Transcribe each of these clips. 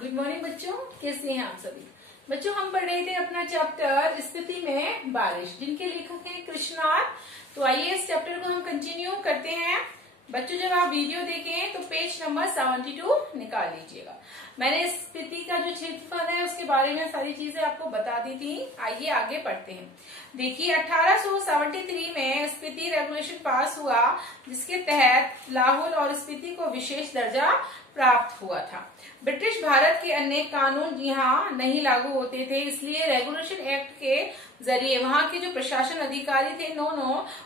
Good morning बच्चों, कैसे हैं आप सभी। बच्चों हम पढ़ रहे थे अपना चैप्टर स्थिति में बारिश, जिनके लेखक हैं कृष्णार। तो आइए इस चैप्टर को हम कंटिन्यू करते हैं। बच्चों जब आप वीडियो देखें तो पेज नंबर 72 निकाल लीजिएगा। मैंने स्पीति का जो क्षेत्रफल है उसके बारे में सारी चीजें आपको बता दी थी। आइए आगे पढ़ते हैं। देखिए 1873 में स्पीति रेगुलेशन पास हुआ, जिसके तहत लाहौल और स्पीति को विशेष दर्जा प्राप्त हुआ था। ब्रिटिश भारत के अन्य कानून यहाँ नहीं लागू होते थे, इसलिए रेगुलेशन एक्ट के जरिए वहाँ के जो प्रशासन अधिकारी थे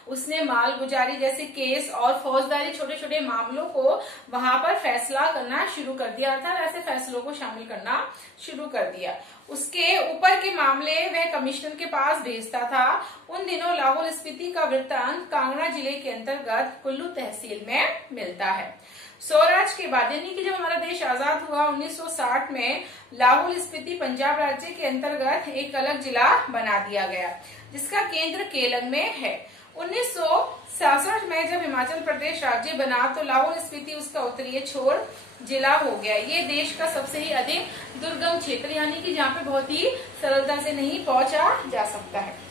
उसने मालगुजारी जैसे केस और फौजदारी छोटे छोटे मामलों को वहां पर फैसला करना शुरू कर दिया, अर्थात ऐसे फैसलों को शामिल करना शुरू कर दिया। उसके ऊपर के मामले वह कमिश्नर के पास भेजता था। उन दिनों लाहौल स्पीति का वृत्तांत कांगड़ा जिले के अंतर्गत कुल्लू तहसील में मिलता है। स्वराज के बाद यानी कि जब हमारा देश आजाद हुआ 1960 में लाहौल स्पीति पंजाब राज्य के अंतर्गत एक अलग जिला बना दिया गया, जिसका केंद्र केलंग में है। 1967 में जब हिमाचल प्रदेश राज्य बना तो लाहौल स्पीति उसका उत्तरीय छोर जिला हो गया। ये देश का सबसे ही अधिक दुर्गम क्षेत्र, यानी कि जहाँ पे बहुत ही सरलता से नहीं पहुंचा जा सकता है।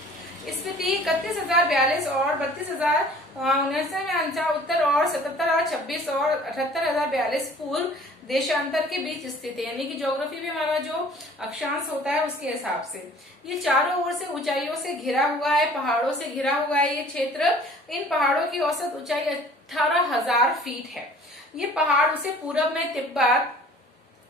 स्पीति 31,042 और 32,049 उत्तर और 77,026 और 78,042 पूर्व देशांतर के बीच स्थित है, यानी कि ज्योग्राफी भी हमारा जो अक्षांश होता है उसके हिसाब से। ये चारों ओर से ऊंचाइयों से घिरा हुआ है, पहाड़ों से घिरा हुआ है ये क्षेत्र। इन पहाड़ों की औसत ऊंचाई 18,000 फीट है। ये पहाड़ उसे पूर्व में तिब्बत,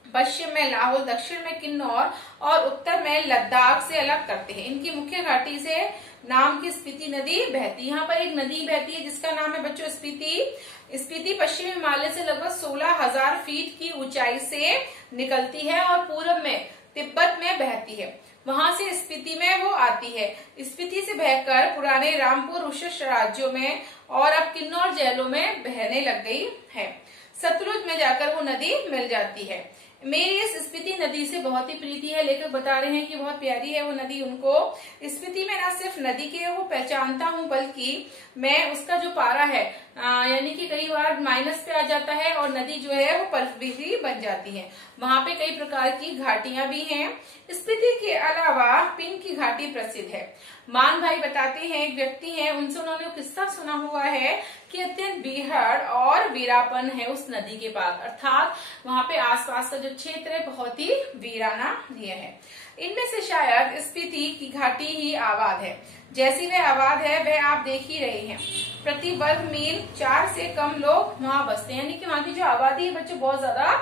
पश्चिम में लाहौल, दक्षिण में किन्नौर और उत्तर में लद्दाख से अलग करते हैं। इनकी मुख्य घाटी से नाम की स्पीति नदी बहती है। यहाँ पर एक नदी बहती है जिसका नाम है बच्चों स्पीति। स्पीति पश्चिमी हिमालय से लगभग 16,000 फीट की ऊंचाई से निकलती है और पूर्व में तिब्बत में बहती है। वहां से स्पीति में वो आती है। स्पीति से बहकर पुराने रामपुर उशस राज्यों में और अब किन्नौर जेलों में बहने लग गई है। सतलुज में जाकर वो नदी मिल जाती है। मेरी इस स्पीति नदी से बहुत ही प्रीति है। लेखक बता रहे हैं कि बहुत प्यारी है वो नदी उनको। स्पीति में न सिर्फ नदी के वो पहचानता हूँ, बल्कि मैं उसका जो पारा है यानी कि कई बार माइनस पे आ जाता है और नदी जो है वो बर्फ भी बन जाती है। वहां पे कई प्रकार की घाटियां भी हैं। स्पीति के अलावा पिंक की घाटी प्रसिद्ध है। मान भाई बताते हैं, एक व्यक्ति हैं, उनसे उन्होंने किस्सा सुना हुआ है कि अत्यंत बीहड़ और वीरापन है उस नदी के पास, अर्थात वहां पे आसपास का जो क्षेत्र है बहुत ही वीराना ये है। इनमें से शायद स्पीति की घाटी ही आबाद है। जैसी वह आबाद है वह आप देख ही रहे हैं। प्रति वर्ग मील 4 से कम लोग वहां बसते हैं, यानी कि वहां की जो आबादी है बच्चों बहुत ज्यादा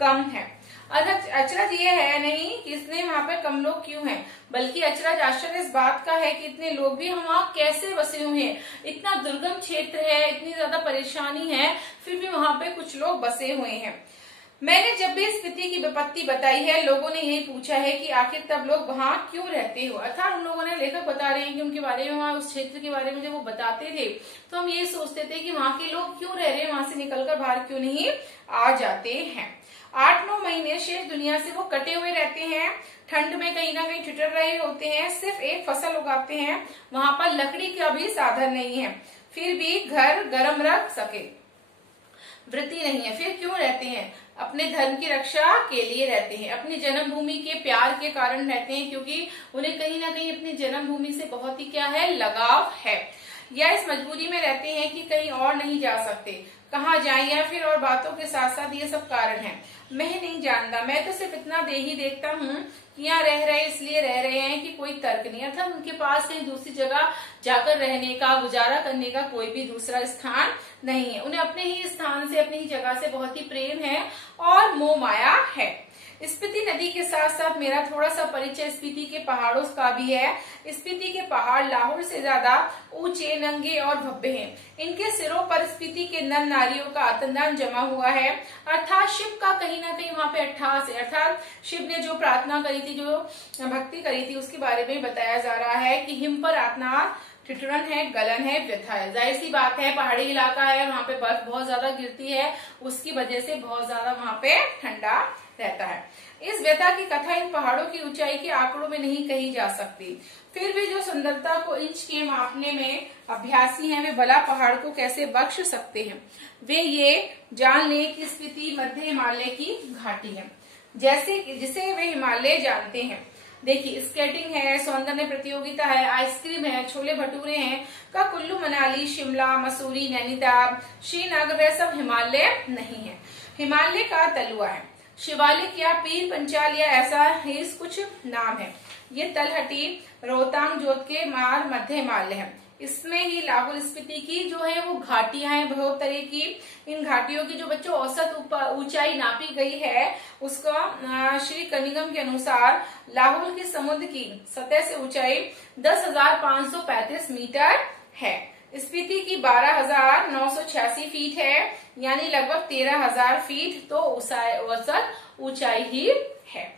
कम है। अचरज ये है नहीं कि इसने वहां पे कम लोग क्यों हैं, बल्कि अचरज आश्चर्य इस बात का है कि इतने लोग भी वहां कैसे बसे हुए हैं। इतना दुर्गम क्षेत्र है, इतनी ज्यादा परेशानी है, फिर भी वहां पे कुछ लोग बसे हुए हैं। मैंने जब भी स्पीति की विपत्ति बताई है, लोगों ने यही पूछा है कि आखिर तब लोग वहां क्यों रहते हो। अर्थात उन लोगों ने, लेखक बता रहे हैं कि उनके बारे में, वहां उस क्षेत्र के बारे में जब वो बताते थे तो हम ये सोचते थे कि वहां के लोग क्यों रह रहे हैं, वहां से निकलकर बाहर क्यों नहीं आ जाते हैं। 8-9 महीने शेष दुनिया से वो कटे हुए रहते हैं। ठंड में कहीं ना कहीं ठिठुर रहे होते हैं। सिर्फ एक फसल उगाते हैं। वहां पर लकड़ी का भी साधन नहीं है, फिर भी घर गर्म रख सके वृत्ति नहीं है। फिर क्यों रहते हैं? अपने धर्म की रक्षा के लिए रहते हैं। अपनी जन्मभूमि के प्यार के कारण रहते हैं, क्योंकि उन्हें कहीं ना कहीं अपनी जन्मभूमि से बहुत ही क्या है, लगाव है। या इस मजबूरी में रहते हैं कि कहीं और नहीं जा सकते, कहाँ जाएं, या फिर और बातों के साथ साथ ये सब कारण है। मैं नहीं जानता, मैं तो सिर्फ इतना दे ही देखता हूँ कि यहाँ रह रहे इसलिए रह रहे हैं कि कोई तर्क नहीं। अर्थात उनके पास कहीं दूसरी जगह जाकर रहने का, गुजारा करने का कोई भी दूसरा स्थान नहीं है। उन्हें अपने ही स्थान से, अपनी ही जगह से बहुत ही प्रेम है और मोह माया है। स्पीति नदी के साथ साथ मेरा थोड़ा सा परिचय स्पीति के पहाड़ों का भी है। स्पीति के पहाड़ लाहौल से ज्यादा ऊंचे, नंगे और भव्य हैं। इनके सिरों पर स्पीति के नर नारियों का आतंदान जमा हुआ है, अर्थात शिव का कहीं ना कहीं वहां पे अट्ठास है। अर्थात शिव ने जो प्रार्थना करी थी, जो भक्ति करी थी, उसके बारे में बताया जा रहा है कि हिम पर आत्मा ठिठुरन है, गलन है, व्यथा है। जाहिर सी बात है, पहाड़ी इलाका है, वहां पे बर्फ बहुत ज्यादा गिरती है, उसकी वजह से बहुत ज्यादा वहां पे ठंडा रहता है। इस व्यथा की कथा इन पहाड़ों की ऊंचाई के आंकड़ों में नहीं कही जा सकती। फिर भी जो सुंदरता को इंच के मापने में अभ्यासी हैं, वे भला पहाड़ को कैसे बख्श सकते हैं। वे ये जान लें कि स्पीति मध्य हिमालय की घाटी है। जैसे जिसे वे हिमालय जानते हैं। देखिए, स्केटिंग है, सौंदर्य प्रतियोगिता है, आइसक्रीम है, छोले भटूरे हैं, का कुल्लू मनाली, शिमला, मसूरी, नैनीताल, श्रीनगर, वे सब हिमालय नहीं है। हिमालय का तलुआ है, शिवालिक या पीर पंचाल या ऐसा ही कुछ नाम है। ये तलहटी, रोहतांग, जोधपुर, मध्य हिमालय है। इसमें ही लाहौल स्पीति की जो है वो घाटियां हैं बहुत तरह की। इन घाटियों की जो बच्चों औसत ऊंचाई नापी गई है उसका श्री कनिगम के अनुसार लाहौल की समुद्र की सतह से ऊंचाई 10,535 मीटर है। स्पीति की 12,986 फीट है, यानी लगभग 13,000 फीट तो औसत ऊंचाई ही है।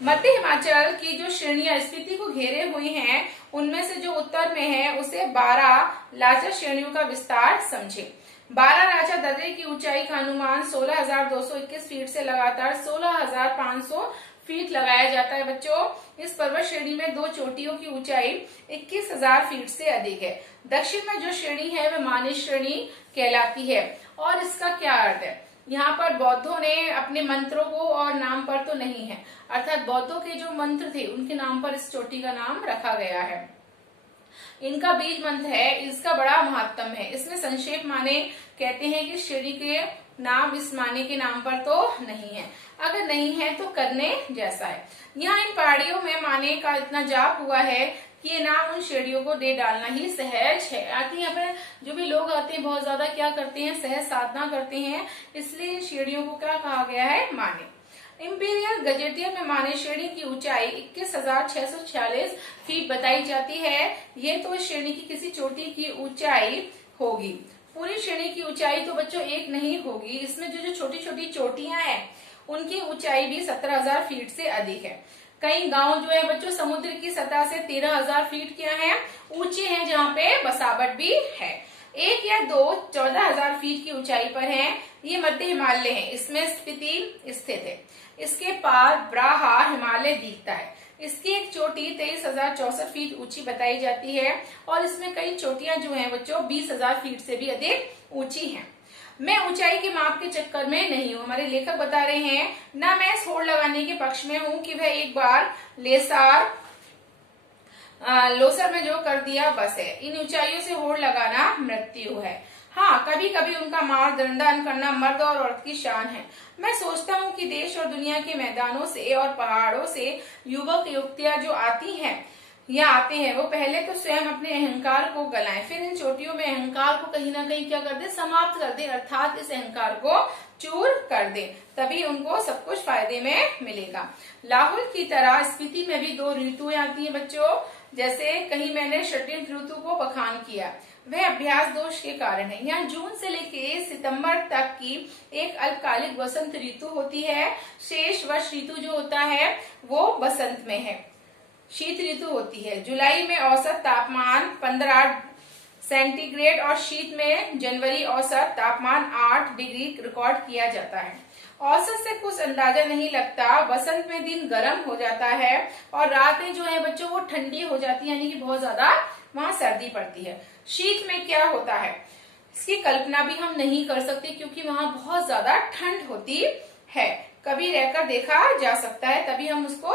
मध्य हिमाचल की जो श्रेणियां स्पीति को घेरे हुई हैं, उनमें से जो उत्तर में है उसे 12 लाचा श्रेणियों का विस्तार समझे। 12 लाचा दर्रे की ऊंचाई का अनुमान 16,221 फीट से लगातार 16,500 फीट लगाया जाता है। बच्चों, इस पर्वत श्रेणी में 2 चोटियों की ऊंचाई 21,000 फीट से अधिक है। दक्षिण में जो श्रेणी है वह मानस श्रेणी कहलाती है। और इसका क्या अर्थ है? यहाँ पर बौद्धों ने अपने मंत्रों को और नाम पर तो नहीं है, अर्थात बौद्धों के जो मंत्र थे उनके नाम पर इस चोटी का नाम रखा गया है। इनका बीज मंत्र है, इसका बड़ा महत्व है। इसमें संक्षेप माने कहते हैं कि श्रेणी के नाम इस माने के नाम पर तो नहीं है, अगर नहीं है तो करने जैसा है। यहाँ इन पहाड़ियों में माने का इतना जाप हुआ है कि ये नाम उन श्रेणियों को दे डालना ही सहज है। आती यहाँ पर जो भी लोग आते हैं बहुत ज्यादा क्या करते हैं, सहज साधना करते हैं, इसलिए इन श्रेणियों को क्या कहा गया है, माने। इंपीरियल गजेटियर में माने श्रेणी की ऊंचाई 21,646 फीट बताई जाती है। ये तो इस श्रेणी की किसी चोटी की ऊंचाई होगी। पूरी श्रेणी की ऊंचाई तो बच्चों एक नहीं होगी, इसमें जो छोटी छोटी चोटियां हैं उनकी ऊंचाई भी 17,000 फीट से अधिक है। कई गांव जो है बच्चों समुद्र की सतह से 13,000 फीट क्या है, ऊंचे हैं, जहाँ पे बसावट भी है। 1 या 2 14,000 फीट की ऊंचाई पर है। ये मध्य हिमालय है, इसमें स्पीति स्थित है। इसके पार ब्राहा हिमालय दिखता है। इसकी एक चोटी 23,064 फीट ऊंची बताई जाती है और इसमें कई चोटियां जो हैं बच्चों 20,000 फीट से भी अधिक ऊंची हैं। मैं ऊंचाई के माप के चक्कर में नहीं हूँ, हमारे लेखक बता रहे हैं, ना मैं इस होड़ लगाने के पक्ष में हूँ कि वह एक बार लोसर में जो कर दिया बस है। इन ऊंचाइयों से होड़ लगाना मृत्यु है। हाँ, कभी कभी उनका मार्गदंडन करना मर्द और औरत की शान है। मैं सोचता हूँ कि देश और दुनिया के मैदानों से और पहाड़ों से युवक युवतियां जो आती हैं या आते हैं, वो पहले तो स्वयं अपने अहंकार को गलाएं, फिर इन चोटियों में अहंकार को कहीं ना कहीं क्या कर दे, समाप्त कर दे, अर्थात इस अहंकार को चूर कर दे, तभी उनको सब कुछ फायदे में मिलेगा। लाहौल की तरह स्पीति में भी 2 ऋतुएं आती हैं बच्चों। जैसे कहीं मैंने षड्यंत्र ऋतु को बखान किया, वह अभ्यास दोष के कारण है। यहाँ जून से लेके सितंबर तक की एक अल्पकालिक वसंत ऋतु होती है। शेष वर्ष ऋतु जो होता है वो बसंत में है, शीत ऋतु होती है। जुलाई में औसत तापमान 15 सेंटीग्रेड और शीत में जनवरी औसत तापमान 8 डिग्री रिकॉर्ड किया जाता है। औसत से कुछ अंदाजा नहीं लगता। बसंत में दिन गर्म हो जाता है और रातें जो है बच्चों वो ठंडी हो जाती है, यानी कि बहुत ज्यादा वहां सर्दी पड़ती है। शीत में क्या होता है इसकी कल्पना भी हम नहीं कर सकते, क्योंकि वहां बहुत ज्यादा ठंड होती है। कभी रहकर देखा जा सकता है, तभी हम उसको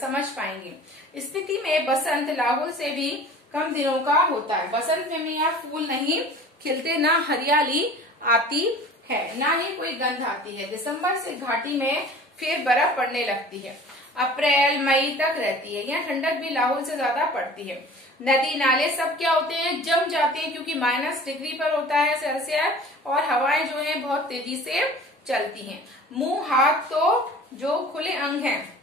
समझ पाएंगे। स्पीति में बसंत लाहौल से भी कम दिनों का होता है। बसंत में यहाँ फूल नहीं खिलते, ना हरियाली आती है, ना ही कोई गंध आती है। दिसंबर से घाटी में फिर बर्फ पड़ने लगती है, अप्रैल मई तक रहती है। यहाँ ठंडक भी लाहौल से ज्यादा पड़ती है। नदी नाले सब क्या होते हैं, जम जाते हैं, क्योंकि -डिग्री पर होता है सेल्सियस, और हवाएं जो है बहुत तेजी से चलती हैं। मुंह हाथ तो जो खुले अंग हैं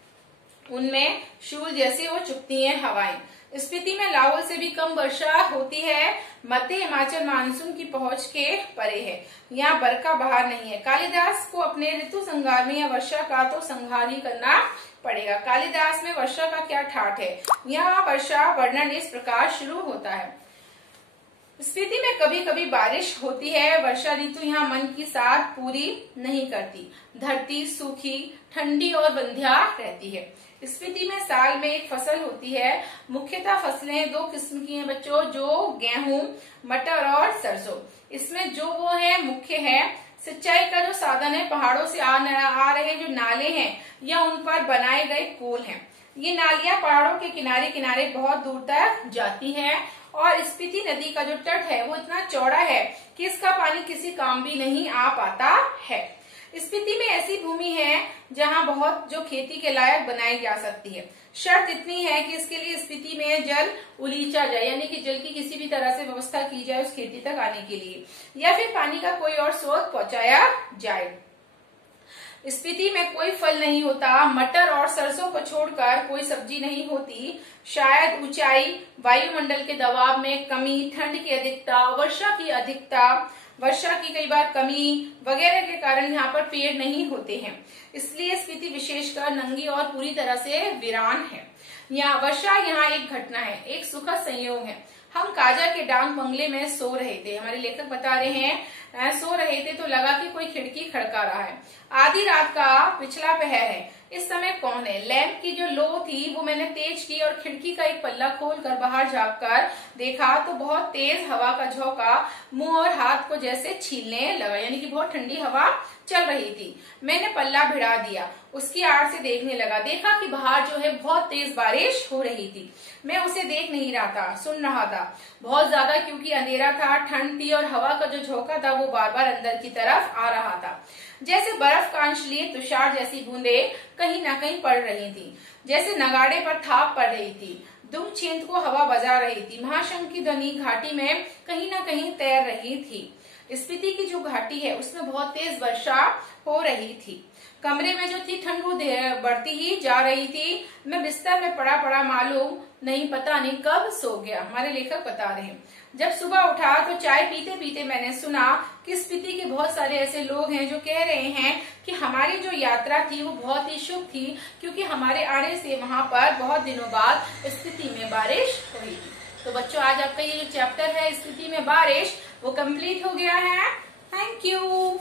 उनमें शूल जैसे वो चुभती हैं हवाएं। स्पीति में लाहौल से भी कम वर्षा होती है। मध्य हिमाचल मानसून की पहुंच के परे है, यहाँ बरखा बहार नहीं है। कालिदास को अपने ऋतु संहार में या वर्षा का तो संहार ही करना पड़ेगा। कालिदास में वर्षा का क्या ठाठ है, यहाँ वर्षा वर्णन इस प्रकार शुरू होता है। स्पीति में कभी कभी बारिश होती है। वर्षा ऋतु यहाँ मन की साथ पूरी नहीं करती। धरती सूखी, ठंडी और बंध्या रहती है। स्पीति में साल में एक फसल होती है। मुख्यतः फसलें 2 किस्म की हैं बच्चों, जो गेहूं, मटर और सरसों। इसमें जो वो है मुख्य है सिंचाई का जो साधन है पहाड़ों से आ रहे जो नाले हैं या उन पर बनाए गए पुल हैं। ये नालियां पहाड़ों के किनारे किनारे बहुत दूर तक जाती हैं और स्पीति नदी का जो तट है वो इतना चौड़ा है कि इसका पानी किसी काम भी नहीं आ पाता है। स्पीति में ऐसी भूमि है जहां बहुत जो खेती के लायक बनाई जा सकती है। शर्त इतनी है कि इसके लिए स्पीति में जल उलीचा जाए, यानी कि जल की किसी भी तरह से व्यवस्था की जाए उस खेती तक आने के लिए, या फिर पानी का कोई और स्रोत पहुंचाया जाए। स्पीति में कोई फल नहीं होता, मटर और सरसों को छोड़कर कोई सब्जी नहीं होती। शायद ऊंचाई, वायुमंडल के दबाव में कमी, ठंड की अधिकता, वर्षा की कई बार कमी वगैरह के कारण यहाँ पर पेड़ नहीं होते हैं। इसलिए स्पीति विशेषकर नंगी और पूरी तरह से वीरान है। वर्षा यहाँ एक घटना है, एक सुखद संयोग है। हम काजा के डांग बंगले में सो रहे थे, हमारे लेखक बता रहे हैं, सो रहे थे तो लगा कि कोई खिड़की खड़का रहा है। आधी रात का पिछला पहर है। इस समय कौन है? लैंप की जो लो थी वो मैंने तेज की और खिड़की का एक पल्ला खोलकर बाहर झांककर देखा तो बहुत तेज हवा का झोंका मुंह और हाथ को जैसे छीलने लगा, यानी कि बहुत ठंडी हवा चल रही थी। मैंने पल्ला भिड़ा दिया, उसकी आड़ से देखने लगा, देखा कि बाहर जो है बहुत तेज बारिश हो रही थी। मैं उसे देख नहीं रहा था, सुन रहा था बहुत ज्यादा, क्योंकि अंधेरा था, ठंड थी और हवा का जो झोंका था वो बार बार अंदर की तरफ आ रहा था। जैसे बर्फ का अंश लिए तुषार जैसी बूंदे कहीं ना कहीं पड़ रही थी, जैसे नगाड़े पर थाप पड़ रही थी। दुम छेंद को हवा बजा रही थी। महाशंख की ध्वनि घाटी में कहीं ना कहीं तैर रही थी। स्पीति की जो घाटी है उसमें बहुत तेज वर्षा हो रही थी। कमरे में जो थी ठंड वो बढ़ती ही जा रही थी। मैं बिस्तर में पड़ा पड़ा मालूम नहीं, पता नहीं कब सो गया। हमारे लेखक बता रहे हैं, जब सुबह उठा तो चाय पीते पीते मैंने सुना कि स्पीति के बहुत सारे ऐसे लोग हैं जो कह रहे हैं कि हमारी जो यात्रा थी वो बहुत ही शुभ थी, क्योंकि हमारे आने से वहां पर बहुत दिनों बाद स्पीति में बारिश हुई थी। तो बच्चों आज आपका ये जो चैप्टर है स्पीति में बारिश वो कंप्लीट हो गया है। Thank you.